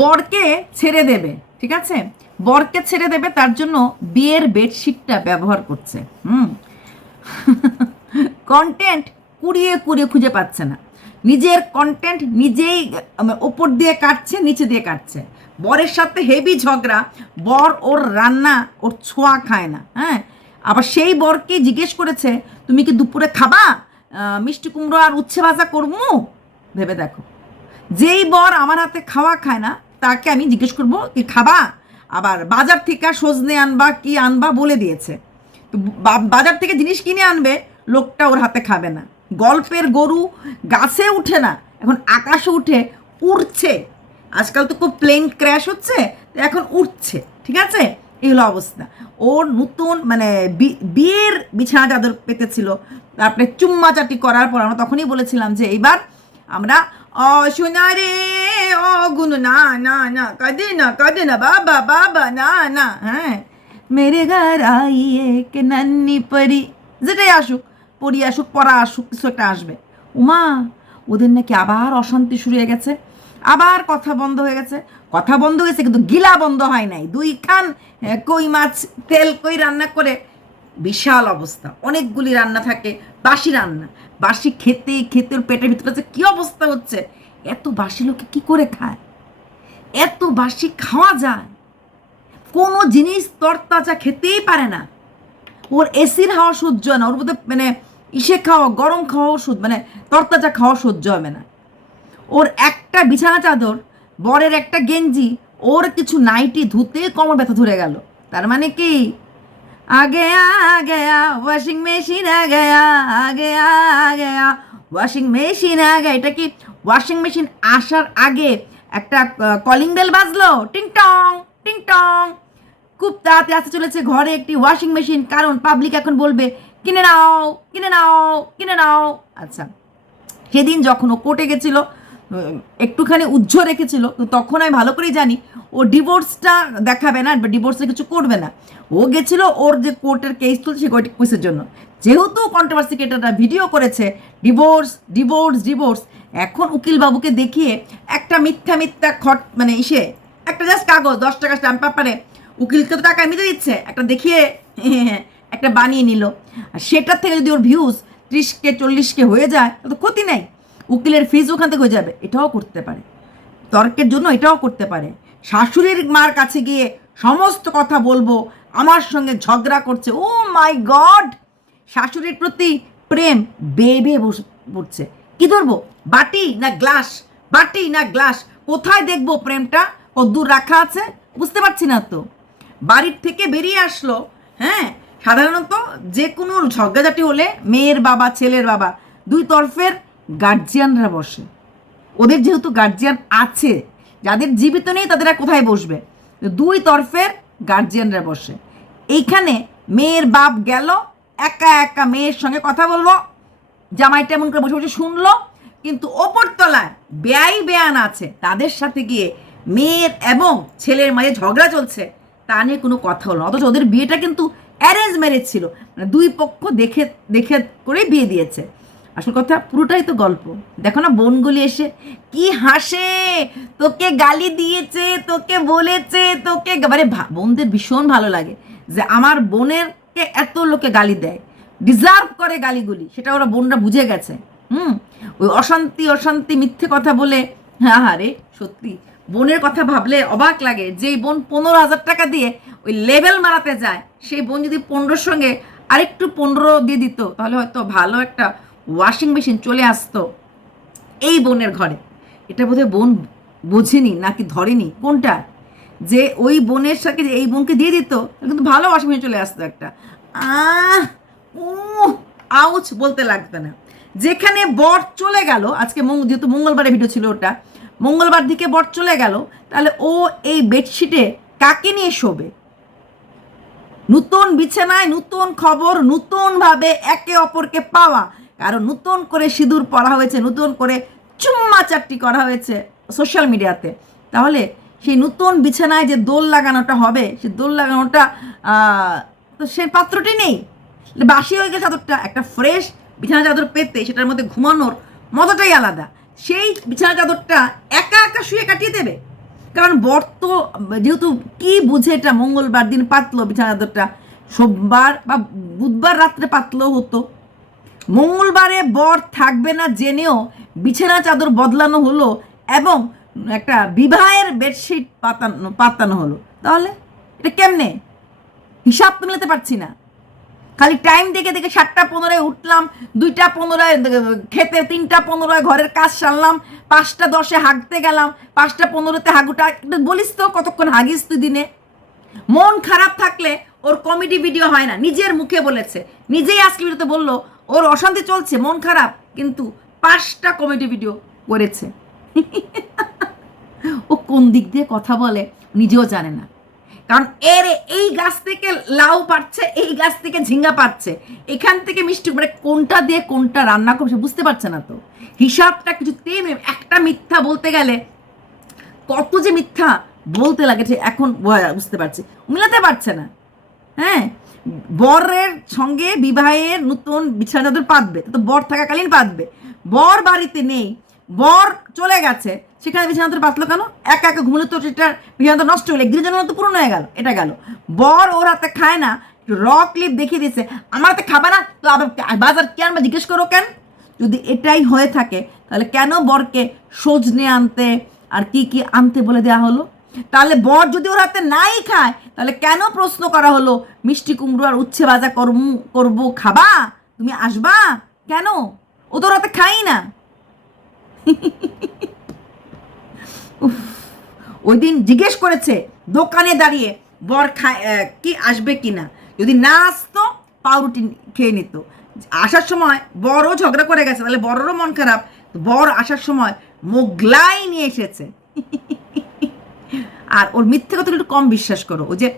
বরকে ছেড়ে দেবে, ঠিক আছে? বরকে ছেড়ে দেবে, তার জন্য বিয়ের বেডশিটটা ব্যবহার করছে, হুম? কন্টেন্ট কুড়িয়ে কুড়িয়ে খুঁজে পাচ্ছে না। নিজের কন্টেন্ট নিজেই ওপর দিয়ে কাটছে, নিচে দিয়ে কাটছে। বরের সাথে হেভি ঝগড়া, বর ওর রান্না, ওর ছোঁয়া খায় না হ্যাঁ? আবার সেই বরকে জিজ্ঞেস করেছে, তুমি কি দুপুরে খাবা? মিষ্টি কুমড়ো আর উচ্ছে ভাজা করব ভেবে দেখো। যেই বর আমার হাতে খাওয়া খায় না, তাকে আমি জিজ্ঞেস করব, কি খাবা? আবার বাজার থেকে সজনে আনবা, কি আনবা বলে দিয়েছে। তো বাজার থেকে জিনিস কিনে আনবে, লোকটা ওর হাতে খাবে না। গল্পের গরু গাছে উঠে না, এখন আকাশে উঠে উড়ছে। আজকাল তো খুব প্লেন ক্র্যাশ হচ্ছে এখন উঠছে ঠিক আছে? এই হলো অবস্থা। ওর নতুন মানে বিয়ের বিছানা চাদর পেতেছিল তারপরে চুম্মাচাটি করার পর আমরা তখনই বলেছিলাম যে, এইবার আমরা অ সোনা রে অ গুন না না না কাঁদে না কাঁদে না বাবা বাবা না না হ্যাঁ মেরে ঘর আই এক নান্নি পরি যেটাই আসুক পরি আসুক পড়া আসুক কিছু একটা আসবে উমা ওদের নাকি আবার অশান্তি শুরু হয়ে গেছে আবার কথা বন্ধ হয়ে গেছে কথা বন্ধ হয়েছে কিন্তু গিলা বন্ধ হয় নাই দুই খান কই মাছ তেল কই রান্না করে বিশাল অবস্থা অনেকগুলি রান্না থাকে বাসি রান্না বাসি খেতে খেতে ওর পেটের ভিতরে যে কী অবস্থা হচ্ছে? এত বাসি লোকে কি করে খায়? এত বাসি খাওয়া যায়। কোনো জিনিস তরতাজা খেতেই পারে না। ওর এসির হাওয়া সহ্য হয় না। ওর মধ্যে মানে ইসে খাওয়া, গরম খাওয়াও সহ্য মানে তরতাজা খাওয়া সহ্য হবে না। ওর একটা বিছানা চাদর, বরের একটা গেঞ্জি, ওর কিছু নাইটি ধুতে কমর ব্যথা ধরে গেল। তার মানে কি? আগে আ গয়া ওয়াশিং মেশিন আ গয়া আগে, আ গয়া ওয়াশিং মেশিন আ গয়া এটা কি ওয়াশিং মেশিন আসার আগে একটা কলিং বেল বাজলো? টিং টং টিং টং। খুব তাড়াতাড়ি আসতে চলেছে ঘরে একটি ওয়াশিং মেশিন কারণ পাবলিক এখন বলবে, কিনে নাও কিনে নাও কিনে নাও। আচ্ছা সেদিন যখন ও কোর্টে গেছিল একটুখানি উজ্জ্ব রেখেছিল তখন আমি ভালো করেই জানি, ও ডিভোর্সটা দেখাবে না, বা ডিভোর্সে কিছু করবে না। ও গেছিল ওর যে কোর্টের কেস তুলছে সেই কেসের জন্য। যেহেতু কন্ট্রোভার্সি ক্রিয়েটাররা ভিডিও করেছে ডিভোর্স ডিভোর্স ডিভোর্স এখন উকিল বাবুকে দেখিয়ে একটা মিথ্যা মিথ্যা খট মানে ইসে, একটা জাস্ট কাগজ, দশ টাকা স্ট্যাম্প পেপারে উকিলকে তো টাকা এমনিতে দিচ্ছে, একটা দেখিয়ে একটা বানিয়ে নিল। আর সেটার থেকে যদি ওর ভিউজ ত্রিশকে চল্লিশকে হয়ে যায় তো ক্ষতি নেই। উকিলের ফিজ ওখান থেকে হয়ে যাবে। এটাও করতে পারে। তর্কের জন্য এটাও করতে পারে। শাশুড়ির মার কাছে গিয়ে সমস্ত কথা বলব, আমার সঙ্গে ঝগড়া করছে। Oh my God! শাশুড়ির প্রতি প্রেম বেয়ে বেবে পড়ছে কি ধরবো? বাটি না গ্লাস? বাটি না গ্লাস? কোথায় দেখব প্রেমটা? ও দূর রাখা আছে? বুঝতে পারছি না তো। বাড়ির থেকে বেরিয়ে আসলো হ্যাঁ? সাধারণত যে কোনো ঝগড়াঝাটি হলে মেয়ের বাবা, ছেলের বাবা, দুই তরফের গার্জিয়ানরা বসে। ওদের যেহেতু গার্জিয়ান আছে, যাদের জীবিত নেই তাদের আর কোথায় বসবে? দুই তরফের গার্জিয়ানরা বসে। এইখানে মেয়ের বাপ গেল, একা একা মেয়ের সঙ্গে কথা বলল, জামাইটা এমন করে বসে বসে শুনলো, কিন্তু ওপর তলায় বেয়াই বেয়ান আছে। তাদের সাথে গিয়ে মেয়ের এবং ছেলের মাঝে ঝগড়া চলছে, তা নিয়ে কোনো কথা হলো অথচ ওদের বিয়েটা কিন্তু অ্যারেঞ্জ ম্যারেজ ছিল। মানে দুই পক্ষ দেখে দেখে করে বিয়ে দিয়েছে। আসল কথা, পুরোটাই তো গল্প। দেখো না, বোনগুলি এসে কি হাসে, তোকে গালি দিয়েছে, তোকে বলেছে, তোকে মানে বোনদের ভীষণ ভালো লাগে যে আমার বোনেরকে এত লোকে গালি দেয়। ডিজার্ভ করে গালিগুলি, সেটা ওরা বোনরা বুঝে গেছে। হুম? ওই অশান্তি অশান্তি মিথ্যে কথা বলে হ্যাঁ হ্যাঁ রে, সত্যি। বোনের কথা ভাবলে অবাক লাগে, যেই বোন পনেরো হাজার টাকা দিয়ে ওই লেভেল মারাতে যায়, সেই বোন যদি পনেরোর সঙ্গে আরেকটু পনেরো দিয়ে দিত, তাহলে হয়তো ভালো একটা ওয়াশিং মেশিন চলে আসতো এই বোনের ঘরে। এটা বোধহয় বোন বোঝেনি নাকি ধরেনি? কোনটা? যে ওই বোনের সাথে যে এই বোনকে দিয়ে দিত কিন্তু ভালো ওয়াশিং মেশিন চলে আসতো একটা। আহ আউচ বলতে লাগতো না। যেখানে বর চলে গেল, আজকে যেহেতু মঙ্গলবারের ভিডিও ছিল ওটা, মঙ্গলবার দিকে বর চলে গেল, তাহলে ও এই বেডশিটে কাকে নিয়ে শোবে? নতুন বিছানায় নতুন খবর, নতুনভাবে একে অপরকে পাওয়া কারণ নতুন করে সিঁদুর পরা হয়েছে, নতুন করে চুম্মা চারটি করা হয়েছে সোশ্যাল মিডিয়াতে তাহলে সেই নতুন বিছানায় যে দোল লাগানোটা হবে, সেই দোল লাগানোটা তো সেই পাত্রটি নেই। বাসি হয়ে গেছে চাদরটা, একটা ফ্রেশ বিছানা চাদর পেতে, সেটার মধ্যে ঘুমানোর মজাটাই আলাদা। সেই বিছানা চাদরটা একা একা শুয়ে কাটিয়ে দেবে। কারণ বর্ত, যেহেতু কি বুঝে এটা মঙ্গলবার দিন পাতলো বিছানা চাদরটা, সোমবার বা বুধবার রাত্রে পাতলেও হতো। মঙ্গলবারে বর থাকবে না জেনেও বিছানা চাদর বদলানো হলো এবং একটা বিবাহের বেডশিট পাতানো পাতানো হলো। তাহলে এটা কেমনে? হিসাব তো মিলাতে পারছি না। খালি টাইম দেখে দেখে সাতটা পনেরোয় উঠলাম, দুইটা পনেরোয় খেতে, তিনটা পনেরোয় ঘরের কাজ সারলাম, পাঁচটা দশে হাঁকতে গেলাম, পাঁচটা পনেরোতে হাগুটা একটু বলিস তো কতক্ষণ হাগিস তুই দিনে। মন খারাপ থাকলে ওর কমেডি ভিডিও হয় না। নিজের মুখে বলেছে। নিজেই আজকে ভিডিওতে বলল, ওর অশান্তি চলছে, মন খারাপ। কিন্তু পাঁচটা কমেডি ভিডিও করেছে। ও কোন দিক দিয়ে কথা বলে, নিজেও জানে না। কারণ এর এই গাছ থেকে লাউ পাচ্ছে এই গাছ থেকে ঝিঙ্গা পাচ্ছে এখান থেকে মিষ্টি মানে কোনটা দিয়ে কোনটা রান্না করছে বুঝতে পারছে না তো। হিসাবটা কিছু তেমনি একটা মিথ্যা বলতে গেলে কত যে মিথ্যা বলতে লাগে এখন বোঝা- বুঝতে পারছি। মিলাতে পারছে না। হ্যাঁ? বরের সঙ্গে বিবাহের নতুন বিছানা চাদর পাতবে, তো বর থাকাকালীন পাতবে। বর বাড়িতে নেই, বর চলে গেছে, সেখানে বিছানা চাদর পাতলো কেন? একা একা ঘুমলে তো সেটা চাদর নষ্ট হলে একদিনের তো পুরনো হয়ে গেল, এটা গেল। বর ওর হাতে খায় না র ক্লিপ দেখিয়ে দিয়েছে, আমার হাতে খাবে না, তো আবার বাজার কেন বা জিজ্ঞেস করো কেন? যদি এটাই হয়ে থাকে, তাহলে কেন বরকে সজনে আনতে, আর কি কি আনতে বলে দেওয়া হলো? তাহলে বর যদি ওর হাতে নাই খায়, তাহলে কেন প্রশ্ন করা হলো? মিষ্টি কুমড়ো আর উচ্ছে ভাজা করম, করব খাবা? তুমি আসবা? কেন? ও তো হাতে খাই না। ওই দিন জিজ্ঞেস করেছে দোকানে দাঁড়িয়ে, বর খায় কি আসবে কি না? যদি না আসতো, পাউরুটি খেয়ে নিত। আসার সময় বড়ও ঝগড়া করে গেছে, তাহলে বড়রও মন খারাপ। বর আসার সময় মোগলাই নিয়ে এসেছে। আর ওর মিথ্যে কথা একটু কম বিশ্বাস করো। ও যে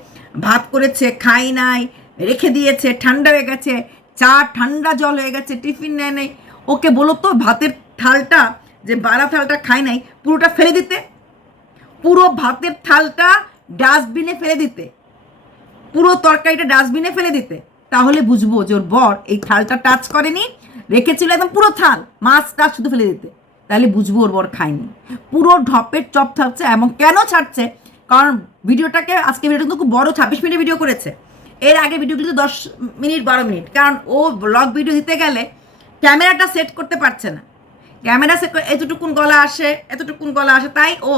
ভাত করেছে, খাই নাই, রেখে দিয়েছে, ঠান্ডা হয়ে গেছে, চা ঠান্ডা জল হয়ে গেছে, টিফিন নেয় নেই। ওকে বলো তো ভাতের থালটা, যে বাড়া থালটা খাই নাই, পুরোটা ফেলে দিতে? পুরো ভাতের থালটা ডাস্টবিনে ফেলে দিতে। পুরো তরকারিটা ডাস্টবিনে ফেলে দিতে। তাহলে বুঝব যে ওর বর এই থালটা টাচ করেনি, রেখেছিল একদম পুরো থাল মাছ টাছ শুধু ফেলে দিতে। তাহলে বুঝব ওর বর খায়নি। পুরো ঢপের চপ থাকছে এবং কেন ছাড়ছে? কারণ ভিডিওটাকে আজকে ভিডিওটা কিন্তু খুব বড় ছাব্বিশ মিনিট ভিডিও করেছে। এর আগে ভিডিওগুলো দশ মিনিট, বারো মিনিট। কারণ ও ব্লগ ভিডিও দিতে গেলে ক্যামেরাটা সেট করতে পারছে না। ক্যামেরা সেট এতটুকুন গলা আসে, এতটুকুন গলা আসে, তাই ও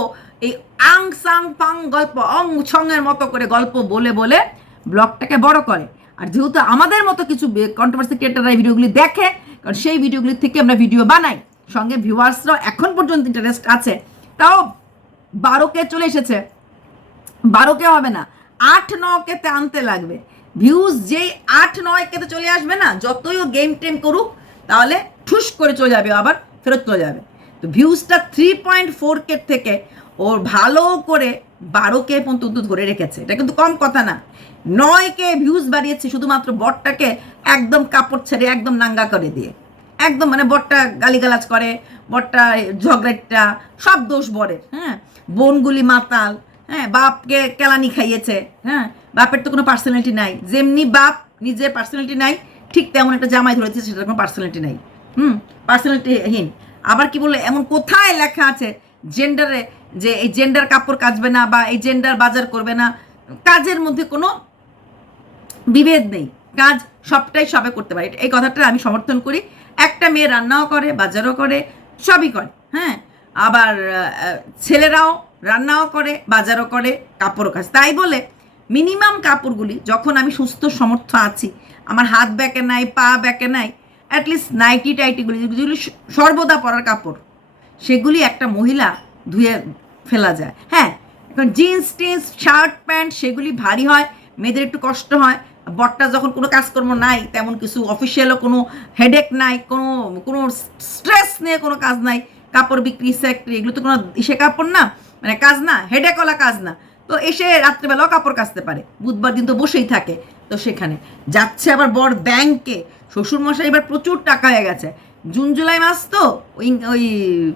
এই আং সাং পাং গল্প অং ছংয়ের মতো করে গল্প বলে বলে ব্লগটাকে বড় করে। আর যেহেতু আমাদের মতো কিছু কন্ট্রোভার্সি ক্রিয়েটাররা এই ভিডিওগুলি দেখে, কারণ সেই ভিডিওগুলি থেকে আমরা ভিডিও বানাই, সঙ্গে ভিউয়ার্সরাও এখন পর্যন্ত ইন্টারেস্ট আছে, তাও বারো কে চলে এসেছে। বারো কে হবে না, আট ন কেতে আনতে লাগবে। ভিউজ যেই আট নয় কেতে চলে আসবে না, যতই ও গেম টেম করুক, তাহলে ঠুস করে চলে যাবে আবার ফেরত চলে যাবে। তো ভিউজটা থ্রি পয়েন্ট ফোর কে থেকে ওর ভালো করে বারো কে পর্যন্ত ধরে রেখেছে। এটা কিন্তু কম কথা না। নয় কে ভিউজ বাড়িয়েছে শুধুমাত্র বটটাকে একদম কাপড় ছেড়ে, একদম নাঙ্গা করে দিয়ে। একদম মানে বটটা গালিগালাজ করে বটটা ঝগড়াটা সব দোষ বরের হ্যাঁ? বোনগুলি মাতাল হ্যাঁ বাপকে কেলানি খাইয়েছে হ্যাঁ বাপের তো কোনো পার্সোনালিটি নাই। যেমনি বাপ নিজের পার্সোনালিটি নাই, ঠিক তেমন একটা জামাই ধরেছে, সেটার কোনো পার্সোনালিটি নাই। হুম পার্সোনালিটিহীন আবার কি বললে, এমন কোথায় লেখা আছে জেন্ডারে যে এই জেন্ডার কাপড় কাচবে না বা এই জেন্ডার বাজার করবে না, কাজের মধ্যে কোনো বিভেদ নেই। কাজ সবটাই সবে করতে পারে। এই কথাটা আমি সমর্থন করি। একটা মেয়ে রান্নাও করে, বাজারও করে, সবই করে হ্যাঁ। আবার ছেলেরাও রান্নাও করে, বাজারও করে, কাপড়ও কাজ তাই বলে মিনিমাম কাপড়গুলি যখন আমি সুস্থ, সমর্থ আছি, আমার হাত ব্যাকে নাই, পা ব্যাকে নাই অ্যাটলিস্ট নাইটি টাইটিগুলি যেগুলি সর্বদা পরার কাপড়, সেগুলি একটা মহিলা ধুয়ে ফেলা যায়। হ্যাঁ এখন জিন্স টিন্স শার্ট প্যান্ট সেগুলি ভারী হয়, মেয়েদের একটু কষ্ট হয়, বরটা যখন কোনো কাজকর্ম নাই, তেমন কিছু অফিসিয়ালও কোনো হেডেক নাই, কোনো কোনো স্ট্রেস নিয়ে কোনো কাজ নাই, কাপড় বিক্রি সেক্টরি এগুলো তো কোনো ইসে কাপড় না মানে কাজ না হেডে কলা কাজ না। তো এসে রাত্রেবেলাও কাপড় কাচতে পারে। বুধবার দিন তো বসেই থাকে তো সেখানে। যাচ্ছে আবার বর ব্যাংকে শ্বশুরমশাই এবার প্রচুর টাকা হয়ে গেছে। জুন, জুলাই মাস তো ওই ওই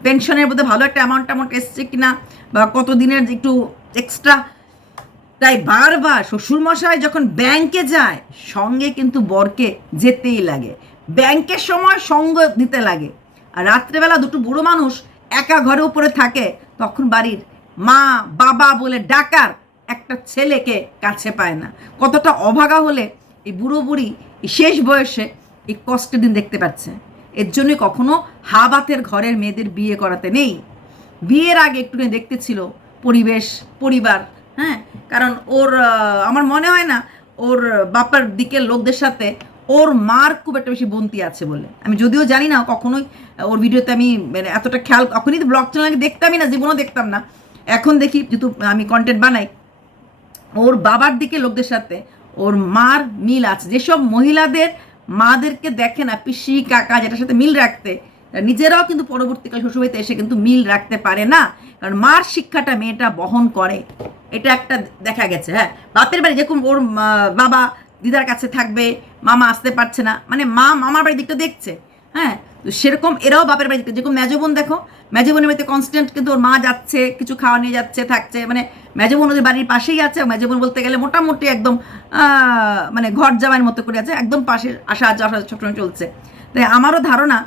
পেনশনের মধ্যে ভালো একটা অ্যামাউন্ট অ্যামাউন্ট এসছে কিনা বা কত দিনের একটু এক্সট্রা তাই বারবার শ্বশুরমশাই যখন ব্যাংকে যায়, সঙ্গে কিন্তু বরকে যেতেই লাগে। ব্যাংকের সময় সঙ্গ দিতে লাগে। আর রাত্রেবেলা দুটো বুড়ো মানুষ একা ঘরে উপরে থাকে, তখন বাড়ির মা, বাবা বলে ডাকার একটা ছেলেকে কাছে পায় না। কতটা অভাগা হলে এই বুড়ো বুড়ি শেষ বয়সে এই কষ্টের দিন দেখতে পাচ্ছে। এর জন্যই কখনো হাবাতের ঘরের মেয়েদের বিয়ে করাতে নেই। বিয়ের আগে একটুখানি দেখতে ছিল পরিবেশ, পরিবার হ্যাঁ? কারণ ওর আমার মনে হয় না ওর বাপার দিকের লোকদের সাথে ওর মার খুব একটা বেশি বন্তি আছে বলে। আমি যদিও জানি না, কখনোই ওর ভিডিওতে আমি মানে এতটা খেয়াল কখনই ব্লগ চ্যানেল দেখতামই না, জীবনও দেখতাম না। এখন দেখি যেহেতু আমি কন্টেন্ট বানাই, ওর বাবার দিকে লোকদের সাথে ওর মার মিল আছে। যেসব মহিলাদের মাদেরকে দেখে না, পিসি, কাকা, যেটার সাথে মিল রাখতে, নিজেরাও কিন্তু পরবর্তীকালে শ্বশুরবাড়িতে এসে কিন্তু মিল রাখতে পারে না। কারণ মার শিক্ষাটা মেয়েটা বহন করে। এটা একটা দেখা গেছে হ্যাঁ। বাপের বাড়ি যেরকম ওর বাবা দিদার কাছে থাকবে, মামা আসতে পারছে না মানে মা মামার বাড়ির দিকটা দেখছে হ্যাঁ। তো সেরকম এরাও বাপের বাড়ি যেরকম মেজো বোন দেখো, মেজো বোনের বাড়িতে কনস্ট্যান্ট কিন্তু ওর মা যাচ্ছে, কিছু খাওয়া নিয়ে যাচ্ছে, থাকছে মানে মেজো বোন ওদের বাড়ির পাশেই আছে মেজো বোন বলতে গেলে মোটামুটি একদম মানে ঘর জামাইয়ের মতো করে আছে, একদম পাশে আসা যাওয়া সবসময় চলছে। তাই আমারও ধারণা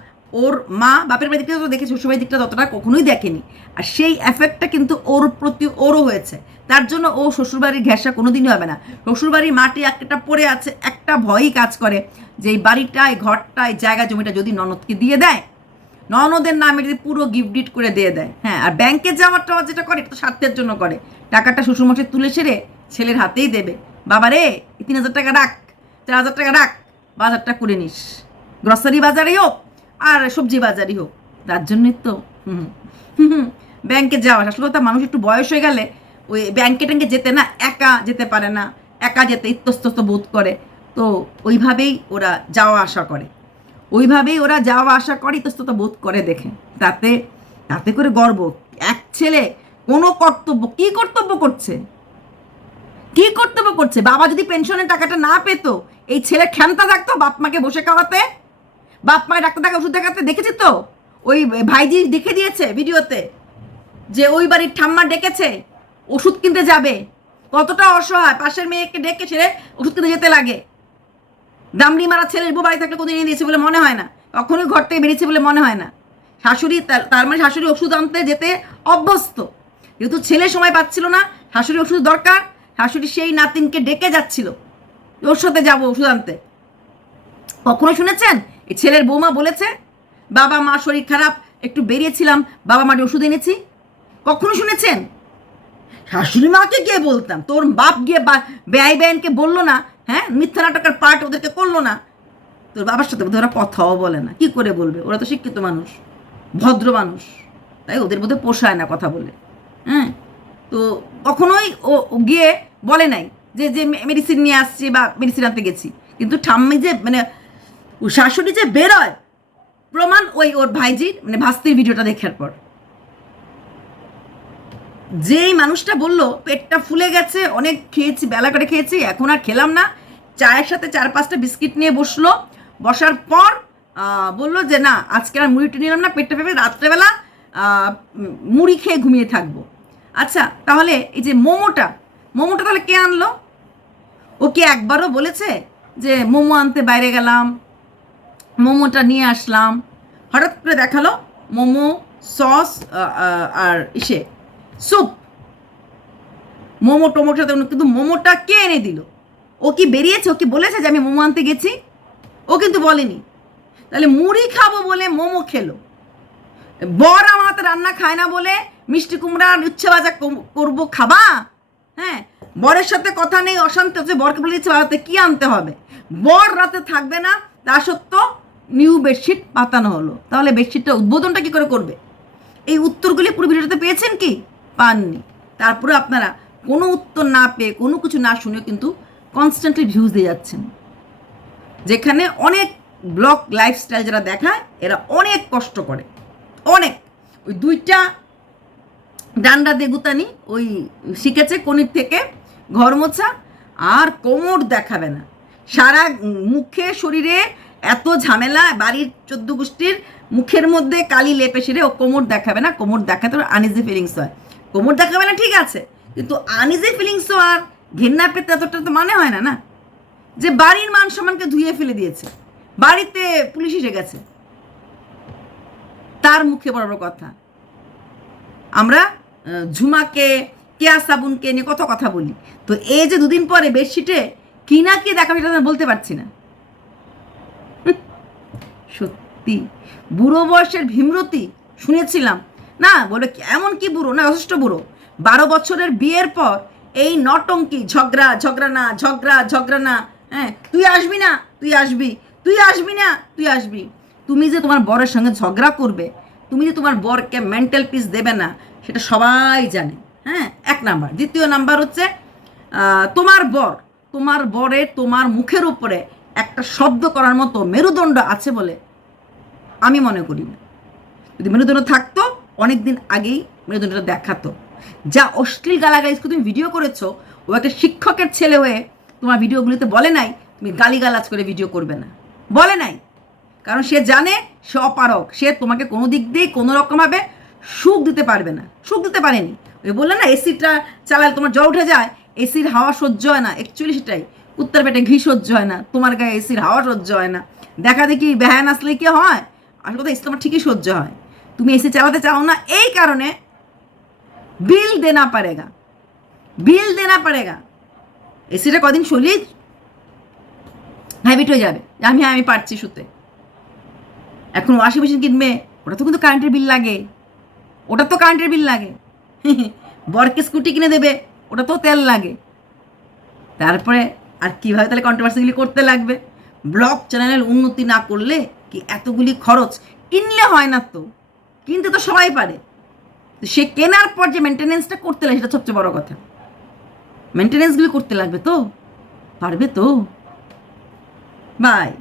ওর মা বাপের বাড়ি দিকটা তো দেখে শ্বশুরবাড়ির দিকটা ততটা কখনোই দেখেনি। আর সেই এফেক্টটা কিন্তু ওর প্রতি ওরও হয়েছে। তার জন্য ও শ্বশুরবাড়ির ঘেঁষা কোনোদিনই হবে না। শ্বশুরবাড়ির মাটি একটা পড়ে আছে, একটা ভয়ই কাজ করে যে এই বাড়িটায়, ঘরটায়, জায়গা জমিটা যদি ননদকে দিয়ে দেয়, ননদের নামে যদি পুরো গিফট ডিট করে দিয়ে দেয়। হ্যাঁ আর ব্যাংকে যাওয়ার যেটা করে, এটা তো স্বার্থের জন্য করে। টাকাটা শ্বশুরমশাই তুলে সেরে ছেলের হাতেই দেবে। বাবা রে তিন হাজার টাকা রাখ, চার হাজার টাকা রাখ, বাজারটা করে নিস। গ্রসারি বাজারই হোক আর সবজি বাজারই হোক, তার জন্যই তো, হুম হুম ব্যাংকে যাওয়া আসলে কথা মানুষ একটু বয়স হয়ে গেলে ওই ব্যাংকে ট্যাঙ্কে যেতে না, একা যেতে পারে না, একা যেতে ইতস্তত বোধ করে। তো ওইভাবেই ওরা যাওয়া আসা করে। ওইভাবেই ওরা যাওয়া আসা করে, ইতস্তত বোধ করে দেখে। তাতে তাতে করে গর্ব। এক ছেলে কোনো কর্তব্য, কি কর্তব্য করছে? কি কর্তব্য করছে? বাবা যদি পেনশনের টাকাটা না পেতো, এই ছেলে ক্ষমতা থাকতো বাপ মাকে বসে খাওয়াতে? বাপ মাকে ডাক্তার টাকা ওষুধ দেখাতে দেখেছি তো? ওই ভাইজি দেখে দিয়েছে ভিডিওতে যে ওই বাড়ির ঠাম্মা ডেকেছে, ওষুধ কিনতে যাবে। কতটা অসহায়, পাশের মেয়েকে ডেকে ছেড়ে ওষুধ কিনতে যেতে লাগে। দামড়ি মারা ছেলের বউ বাড়ি থাকলে কোনদিন এনে দিয়েছে বলে মনে হয় না। কখনোই ঘর থেকে বেরিয়েছে বলে মনে হয় না। শাশুড়ি তার- মানে শাশুড়ি ওষুধ আনতে যেতে অভ্যস্ত। যেহেতু ছেলে সময় পাচ্ছিল না শাশুড়ি ওষুধ দরকার, শাশুড়ি সেই নাতিনকে ডেকে যাচ্ছিল। ওর সাথে যাব ওষুধ আনতে। কখনো শুনেছেন? ছেলের বৌমা বলেছে, বাবা মা শরীর খারাপ, একটু বেরিয়েছিলাম, বাবা মাটি ওষুধ এনেছি। কখনো শুনেছেন? শাশুড়ি মাকে গিয়ে বলতাম, তোর বাপ গিয়ে ব্যয় ব্যয়নকে বলল না হ্যাঁ? মিথ্যা নাটকের পার্ট ওদেরকে করল না। তোর বাবার সাথে ওরা কথাও বলে না। কি করে বলবে? ওরা তো শিক্ষিত মানুষ, ভদ্র মানুষ। তাই ওদের মধ্যে পোষায় না কথা বলে। হ্যাঁ? তো কখনোই ও গিয়ে বলে নাই যে যে মেডিসিন নিয়ে আসছি বা মেডিসিন আনতে গেছি। কিন্তু ঠাম্মি যে মানে শাশুড়ি যে বেরোয়, প্রমাণ ওই ওর ভাইজির মানে ভাস্তির ভিডিওটা দেখার পর। যেই মানুষটা বলল, পেটটা ফুলে গেছে, অনেক খেয়েছি, বেলা করে খেয়েছি, এখন আর খেলাম না। চায়ের সাথে চার পাঁচটা বিস্কিট নিয়ে বসল। বসার পর বলল যে, না, আজকে আর মুড়িটা নিলাম না, পেটটা ভেবে রাত্রেবেলা মুড়ি খেয়ে ঘুমিয়ে থাকব। আচ্ছা তাহলে এই যে মোমোটা মোমোটা তাহলে কে আনলো? ও কি একবারও বলেছে যে, মোমো আনতে বাইরে গেলাম। মোমোটা নিয়ে আসলাম। হঠাৎ করে দেখাল মোমো, সস আর ইসে, স্যুপ। মোমো টোমোর সাথে কিন্তু মোমোটা কে এনে দিল? ও কি বেরিয়েছে? ও কি বলেছে যে আমি মোমো আনতে গেছি? ও কিন্তু বলেনি। তাহলে মুড়ি খাব বলে মোমো খেলো। বর আমার হাতে রান্না খায় না বলে মিষ্টি কুমড়া আর ভাজা করব খাবা? হ্যাঁ বরের সাথে কথা নেই, অশান্তি হচ্ছে বরকে বলে দিচ্ছে রাতে কি আনতে হবে? বর রাতে থাকবে না, তা সত্ত্বেও নিউ বেডশিট পাতানো হলো। তাহলে বেডশিটটা উদ্বোধনটা কি করে করবে? এই উত্তরগুলি পুরো ভিডিওটাতে পেয়েছেন কি? পাননি। তারপরে আপনারা কোনো উত্তর না পেয়ে, কোনো কিছু না শুনে কিন্তু কনস্ট্যান্টলি ভিউজ দিয়ে যাচ্ছেন। যেখানে অনেক ব্লগ লাইফস্টাইল যারা দেখায়, এরা অনেক কষ্ট করে। অনেক। ওই দুইটা ডান্ডা দেগুতানি ওই শিখেছে কনির থেকে ঘর মোছা আর কোমর দেখাবে না। সারা মুখে, শরীরে এত ঝামেলা, বাড়ির চোদ্দ গোষ্ঠীর মুখের মধ্যে কালি লেপে সেরে ও কোমর দেখাবে না, কোমর দেখাতে ওর আনইজি ফিলিংস হয়। কোমর দেখাবে না, ঠিক আছে, কিন্তু আনইজি ফিলিংস আর ঘেন্না পেতে এতটা তো মানে হয় না না? যে বাড়ির মান সম্মানকে ধুয়ে ফেলে দিয়েছে, বাড়িতে পুলিশ এসে গেছে। তার মুখে বড় বড় কথা। আমরা ঝুমাকে, কেয়া সাবুনকে নিয়ে কত কথা বলি। তো এই যে দুদিন পরে বেডশিটে কি না কি দেখাবে সেটা তো বলতে পারছি না। সত্যি। বুড়ো বয়সের ভীমরতি শুনেছিলাম। না, বলে এমন কি বুড়ো? না যথেষ্ট বুড়ো। বারো বছরের বিয়ের পর এই নটঙ্কি, ঝগড়া ঝগড়া না ঝগড়া ঝগড়া না হ্যাঁ তুই আসবি না? তুই আসবি। তুই আসবি না? তুই আসবি। তুমি যে তোমার বরের সঙ্গে ঝগড়া করবে, তুমি যে তোমার বরকে মেন্টাল পিস দেবে না, সেটা সবাই জানে। হ্যাঁ এক নাম্বার। দ্বিতীয় নাম্বার হচ্ছে তোমার বর, তোমার বরের তোমার মুখের উপরে একটা শব্দ করার মতো মেরুদণ্ড আছে বলে আমি মনে করি না। যদি মেরুদণ্ড থাকতো অনেক দিন আগেই মেরুদণ্ডটা দেখাতো। যা অশ্লীল গালাগালিজ তুমি ভিডিও করেছ, ও একটা শিক্ষকের ছেলে হয়ে তোমার ভিডিওগুলিতে বলে নাই, তুমি গালিগালাজ করে ভিডিও করবে না। বলে নাই। কারণ সে জানে, সে অপারক সে তোমাকে কোনো দিক দিয়ে কোনো রকমভাবে সুখ দিতে পারবে না। সুখ দিতে পারেনি। ওই বললে না এসিটা চালালে তোমার জ্বর উঠে যায়। এসির হাওয়া সহ্য হয় না। অ্যাকচুয়ালি সেটাই। উত্তর পেটে ঘি সহ্য হয় না। তোমার গায়ে এসির হাওয়া সহ্য হয় না। দেখা দেখি বেহান আসলে কি হয়? আসলে কথা তোমার ঠিকই সহ্য হয়। তুমি এসি চালাতে চাও না, এই কারণে বিল দে দেনা পারেগা। বিল দে দেনা পারেগা। এসিটা কদিন সরিয়ে হ্যাবিট হয়ে যাবে। আমি আমি পারছি শুতে। এখন ওয়াশিং মেশিন কিনবে, ওটা তো কিন্তু কারেন্টের বিল লাগে। ওটা তো কারেন্টের বিল লাগে। বরকে স্কুটি কিনে দেবে, ওটা তো তেল লাগে। তারপরে আর কীভাবে তাহলে কন্ট্রোভার্সিগুলি করতে লাগবে? ব্লগ চ্যানেলের উন্নতি না করলে কি এতগুলি খরচ? কিনলে হয় না তো। কিনতে তো সবাই পারে। তো সে কেনার পর যে মেনটেনেন্সটা করতে লাগে, সেটা সবচেয়ে বড় কথা। মেনটেনেন্সগুলি করতে লাগবে তো? পারবে তো? বাই।